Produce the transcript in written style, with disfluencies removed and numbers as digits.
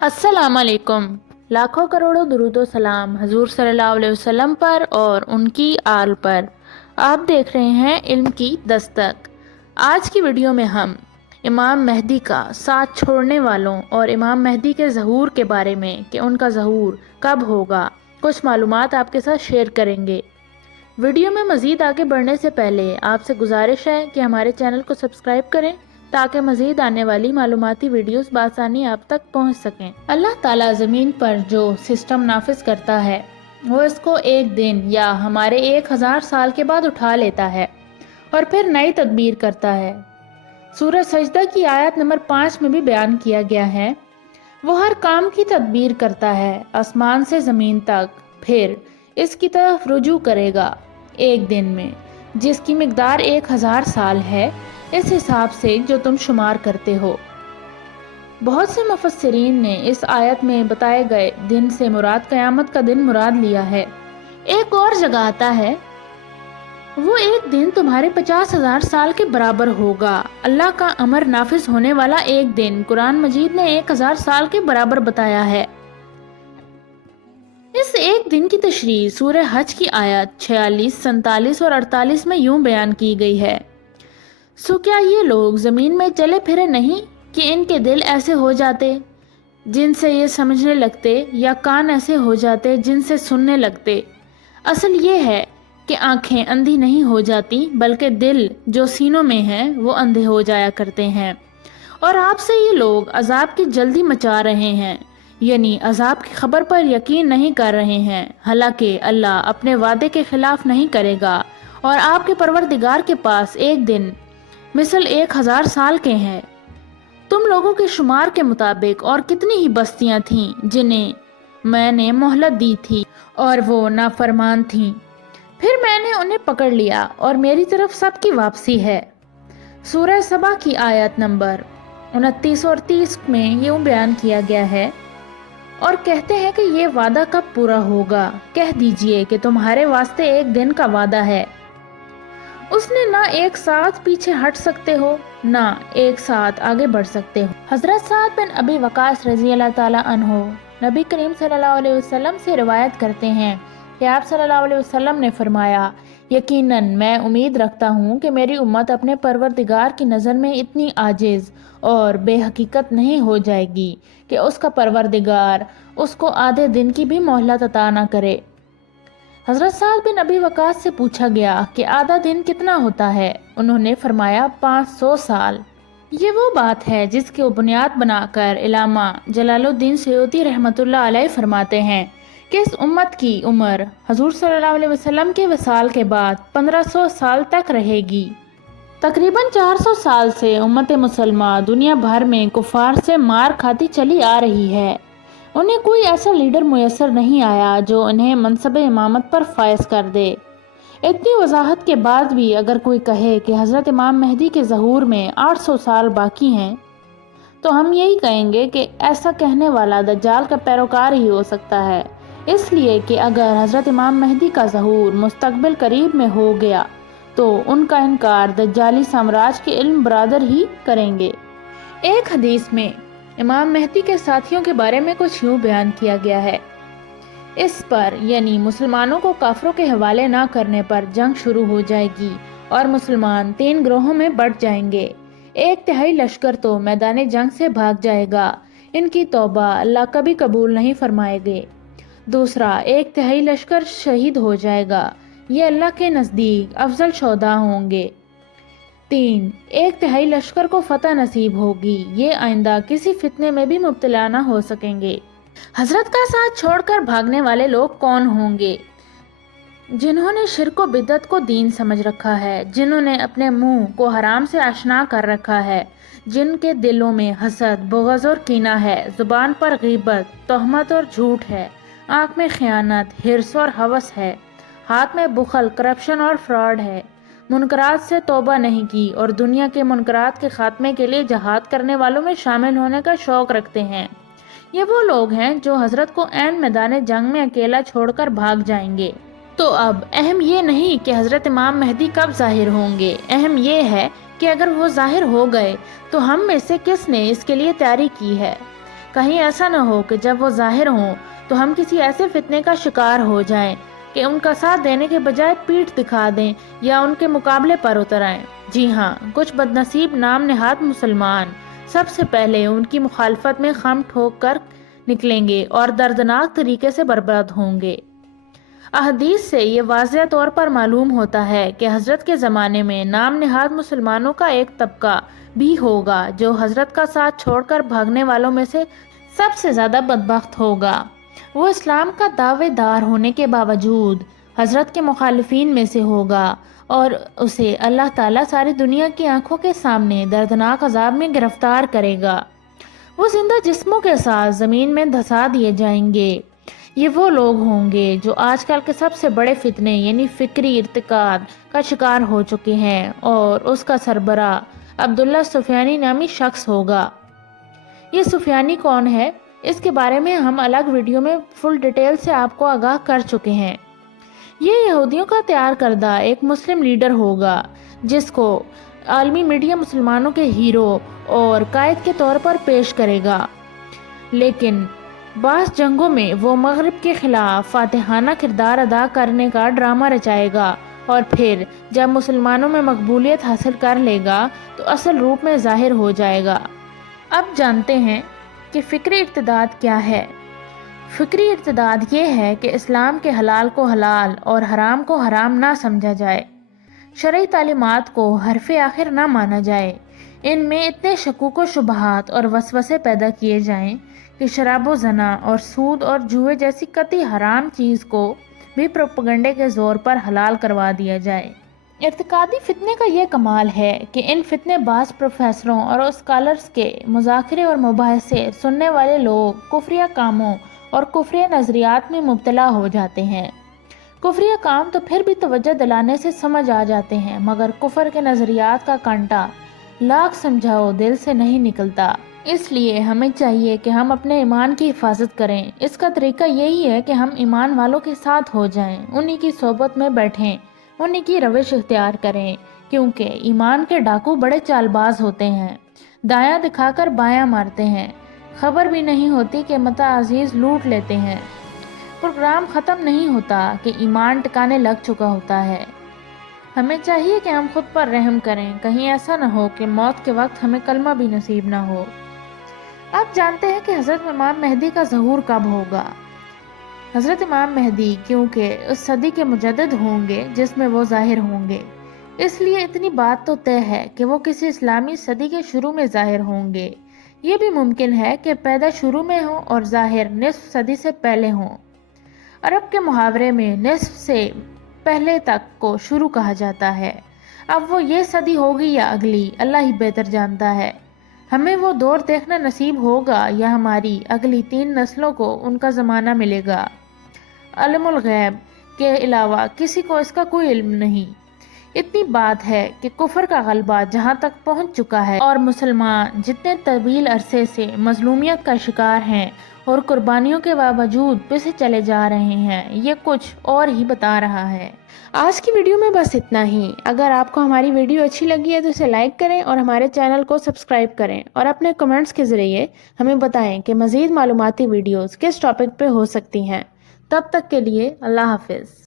अस्सलाम वालेकुम। लाखों करोड़ों दुरूदो सलाम हजूर सल्लल्लाहु अलैहि वसल्लम पर और उनकी आल पर। आप देख रहे हैं इल्म की दस्तक। आज की वीडियो में हम इमाम मेहदी का साथ छोड़ने वालों और इमाम मेहदी के ज़हूर के बारे में कि उनका ज़हूर कब होगा कुछ मालूमात आपके साथ शेयर करेंगे। वीडियो में मज़ीद आगे बढ़ने से पहले आपसे गुजारिश है कि हमारे चैनल को सब्सक्राइब करें ताकि मज़ीद आने वाली मालूमाती वीडियोस बासानी आप तक पहुंच सकें। अल्लाह ताला ज़मीन पर जो सिस्टम नाफिज करता है वो इसको एक दिन या हमारे 1000 साल के बाद उठा लेता है और फिर नई तदबीर करता है। सूरह सजदा की आयत नंबर 5 में भी बयान किया गया है, वो हर काम की तदबीर करता है आसमान से ज़मीन तक, फिर इसकी तरफ रुजू करेगा एक दिन में जिसकी मिकदार 1000 साल है, इस हिसाब से जो तुम शुमार करते हो। बहुत से मुफस्सिरीन ने इस आयत में बताए गए दिन से मुराद क़यामत का दिन मुराद लिया है। एक और जगह आता है, वो एक दिन तुम्हारे 50,000 साल के बराबर होगा। अल्लाह का अमर नाफिज होने वाला एक दिन कुरान मजीद ने 1000 साल के बराबर बताया है। इस एक दिन की तशरीह सूरह हज की आयत 46, 47 और 48 में यूं बयान की गई है, सो क्या ये लोग ज़मीन में चले फिरे नहीं कि इनके दिल ऐसे हो जाते जिनसे ये समझने लगते, या कान ऐसे हो जाते जिनसे सुनने लगते। असल ये है कि आंखें अंधी नहीं हो जाती बल्कि दिल जो सीनों में हैं वो अंधे हो जाया करते हैं। और आपसे ये लोग अजाब की जल्दी मचा रहे हैं, यानी अजाब की खबर पर यकीन नहीं कर रहे हैं। हालांकि अल्लाह अपने वादे के खिलाफ नहीं करेगा और आपके परवरदिगार के पास एक दिन मिसल 1000 साल के हैं। तुम लोगों के शुमार के मुताबिक और कितनी ही बस्तियां थीं जिन्हें मैंने मोहलत दी थी और वो नाफरमान थीं, फिर मैंने उन्हें पकड़ लिया और मेरी तरफ सबकी वापसी है। सूरह सबा की आयत नंबर 29 और 30 में यूं बयान किया गया है, और कहते हैं कि ये वादा कब पूरा होगा। कह दीजिए कि तुम्हारे वास्ते एक दिन का वादा है, उसने ना एक साथ पीछे हट सकते हो ना एक साथ आगे बढ़ सकते हो। हजरत साद बिन अबी वकास रजी अल्लाह ताला अन्हो नबी करीम सल्लल्लाहु अलैहि वसल्लम से रिवायत करते हैं कि आप सल्लल्लाहु अलैहि वसल्लम ने फरमाया, यकीनन मैं उम्मीद रखता हूँ कि मेरी उम्मत अपने परवरदिगार की नज़र में इतनी आजिज़ और बेहकीकत नहीं हो जाएगी कि उसका परवरदिगार उसको आधे दिन की भी मोहलत अता न करे। हजरत साद बिन अबी वकास से पूछा गया कि आधा दिन कितना होता है। उन्होंने फरमाया 500 साल। ये वो बात है जिसकी बुनियाद बनाकर इलामा जलालुद्दीन सयूती रहमतुल्लाह अलैह फरमाते हैं कि इस उम्मत की उम्र हजूर सल्लल्लाहु अलैहि वसल्लम के वसाल के बाद 1500 साल तक रहेगी। तकरीबन 400 साल से उम्मत मुसलमा दुनिया भर में कुफार से मार खाती चली आ रही है। उन्हें कोई ऐसा लीडर मुयसर नहीं आया जो उन्हें मनसब इमामत पर फायज कर दे। इतनी वजाहत के बाद भी अगर कोई कहे कि हज़रत इमाम मेहदी के ज़हूर में 800 साल बाकी हैं, तो हम यही कहेंगे कि ऐसा कहने वाला दज्जाल का पैरोकार ही हो सकता है, इसलिए कि अगर हज़रत इमाम मेहदी का ज़हूर मुस्तकबिल करीब में हो गया तो उनका इनकार दज्जाली साम्राज्य के इल्म बरादर ही करेंगे। एक हदीस में इमाम मेहदी के साथियों के बारे में कुछ यूँ बयान किया गया है, इस पर यानी मुसलमानों को काफरों के हवाले ना करने पर जंग शुरू हो जाएगी और मुसलमान 3 ग्रोहों में बढ़ जाएंगे। 1/3 लश्कर तो मैदान जंग से भाग जाएगा, इनकी तौबा अल्लाह कभी कबूल नहीं फरमाएंगे। दूसरा 1/3 लश्कर शहीद हो जाएगा, ये अल्लाह के नज़दीक अफजल शोदा होंगे। 3 1/3 लश्कर को फतह नसीब होगी, ये आइंदा किसी फितने में भी मुब्तला न हो सकेंगे। हजरत का साथ छोड़कर भागने वाले लोग कौन होंगे? जिन्होंने शिर्क व बिदअत को दीन समझ रखा है, जिन्होंने अपने मुंह को हराम से आशना कर रखा है, जिनके दिलों में हसद, बुग़्ज़ और कीना है, जुबान पर गीबत, तोहमत और झूठ है, आँख में खयानत, हिर्स और हवस है, हाथ में बुखल, करप्शन और फ्रॉड है, मुनकरात से तौबा नहीं की और दुनिया के मुनकरात के खात्मे के लिए जहाद करने वालों में शामिल होने का शौक रखते हैं। ये वो लोग हैं जो हजरत को ऐन मैदान जंग में अकेला छोड़कर भाग जाएंगे। तो अब अहम ये नहीं कि हजरत इमाम मेहदी कब जाहिर होंगे, अहम ये है कि अगर वो जाहिर हो गए तो हम में से किस ने इसके लिए तैयारी की है। کہیں ایسا نہ ہو کہ جب وہ ظاہر ہوں تو ہم کسی ایسے فتنے کا شکار ہو جائیں کہ ان کا ساتھ دینے کے بجائے پیٹھ دکھا دیں یا ان کے مقابلے پر اتر آئیں۔ جی ہاں، کچھ بدنصیب نام نہاد مسلمان سب سے پہلے ان کی مخالفت میں خم ٹھوک کر نکلیں گے اور دردناک طریقے سے برباد ہوں گے۔ احادیث سے یہ واضح طور پر معلوم ہوتا ہے کہ حضرت کے زمانے میں نام نہاد مسلمانوں کا ایک طبقہ بھی ہوگا جو حضرت کا ساتھ چھوڑ کر بھاگنے والوں میں سے سب سے زیادہ بدبخت ہوگا۔ وہ اسلام کا دعوے دار ہونے کے باوجود حضرت کے مخالفین میں سے ہوگا اور اسے اللہ تعالیٰ ساری دنیا کی آنکھوں کے سامنے دردناک عذاب میں گرفتار کرے گا۔ وہ زندہ جسموں کے ساتھ زمین میں دھسا دیے جائیں گے۔ یہ وہ لوگ ہوں گے جو آج کل کے سب سے بڑے فتنے یعنی فکری ارتکاد کا شکار ہو چکے ہیں، اور اس کا سربراہ عبداللہ سفیانی نامی شخص ہوگا۔ یہ سفیانی کون ہے، اس کے بارے میں ہم الگ ویڈیو میں فل ڈیٹیل سے آپ کو آگاہ کر چکے ہیں۔ یہ یہودیوں کا تیار کردہ ایک مسلم لیڈر ہوگا جس کو عالمی میڈیا مسلمانوں کے ہیرو اور قائد کے طور پر پیش کرے گا، لیکن بعض جنگوں میں وہ مغرب کے خلاف فاتحانہ کردار ادا کرنے کا ڈرامہ رچائے گا، اور پھر جب مسلمانوں میں مقبولیت حاصل کر لے گا تو اصل روپ میں ظاہر ہو جائے گا۔ اب جانتے ہیں کہ فکری ارتداد کیا ہے۔ فکری ارتداد یہ ہے کہ اسلام کے حلال کو حلال اور حرام کو حرام نہ سمجھا جائے، شرعی تعلیمات کو حرف آخر نہ مانا جائے، ان میں اتنے شکوک و شبہات اور وسوسے پیدا کیے جائیں کہ شراب و زنا اور سود اور جوئے جیسی قطعی حرام چیز کو بھی پروپیگنڈے کے زور پر حلال کروا دیا جائے۔ ارتقادی فتنے کا یہ کمال ہے کہ ان فتنے باز پروفیسروں اور اسکالرز کے مذاکرے اور مباحثے سننے والے لوگ کفریہ کاموں اور کفریہ نظریات میں مبتلا ہو جاتے ہیں۔ کفریہ کام تو پھر بھی توجہ دلانے سے سمجھ آ جاتے ہیں، مگر کفر کے نظریات کا کانٹا لاکھ سمجھاؤ دل سے نہیں نکلتا۔ اس لیے ہمیں چاہیے کہ ہم اپنے ایمان کی حفاظت کریں۔ اس کا طریقہ یہی ہے کہ ہم ایمان والوں کے ساتھ ہو جائیں، انہی کی صحبت میں بیٹھیں، انہی کی روش اختیار کریں، کیونکہ ایمان کے ڈاکو بڑے چال باز ہوتے ہیں، دایاں دکھا کر بایاں مارتے ہیں، خبر بھی نہیں ہوتی کہ متاع عزیز لوٹ لیتے ہیں۔ پروگرام ختم نہیں ہوتا کہ ایمان ٹکانے لگ چکا ہوتا ہے۔ ہمیں چاہیے کہ ہم خود پر رحم کریں، کہیں ایسا نہ ہو کہ موت کے وقت ہمیں کلمہ بھی نصیب نہ ہو۔ اب جانتے ہیں کہ حضرت امام مہدی کا ظہور کب ہوگا۔ حضرت امام مہدی کیونکہ اس صدی کے مجدد ہوں گے جس میں وہ ظاہر ہوں گے، اس لیے اتنی بات تو طے ہے کہ وہ کسی اسلامی صدی کے شروع میں ظاہر ہوں گے۔ یہ بھی ممکن ہے کہ پیدا شروع میں ہوں اور ظاہر نصف صدی سے پہلے ہوں۔ عرب کے محاورے میں نصف سے پہلے تک کو شروع کہا جاتا ہے۔ اب وہ یہ صدی ہوگی یا اگلی، اللہ ہی بہتر جانتا ہے۔ ہمیں وہ دور دیکھنا نصیب ہوگا یا ہماری اگلی 3 نسلوں کو ان کا زمانہ ملے گا۔ علم الغیب کے علاوہ کسی کو اس کا کوئی علم نہیں۔ اتنی بات ہے کہ کفر کا غلبہ جہاں تک پہنچ چکا ہے اور مسلمان جتنے طویل عرصے سے مظلومیت کا شکار ہیں اور قربانیوں کے باوجود پسے چلے جا رہے ہیں، یہ کچھ اور ہی بتا رہا ہے۔ آج کی ویڈیو میں بس اتنا ہی۔ اگر آپ کو ہماری ویڈیو اچھی لگی ہے تو اسے لائک کریں اور ہمارے چینل کو سبسکرائب کریں، اور اپنے کمنٹس کے ذریعے ہمیں بتائیں کہ مزید معلوماتی ویڈیوز کس ٹاپک پہ ہو سکتی ہیں۔ تب تک کے لیے اللہ حافظ۔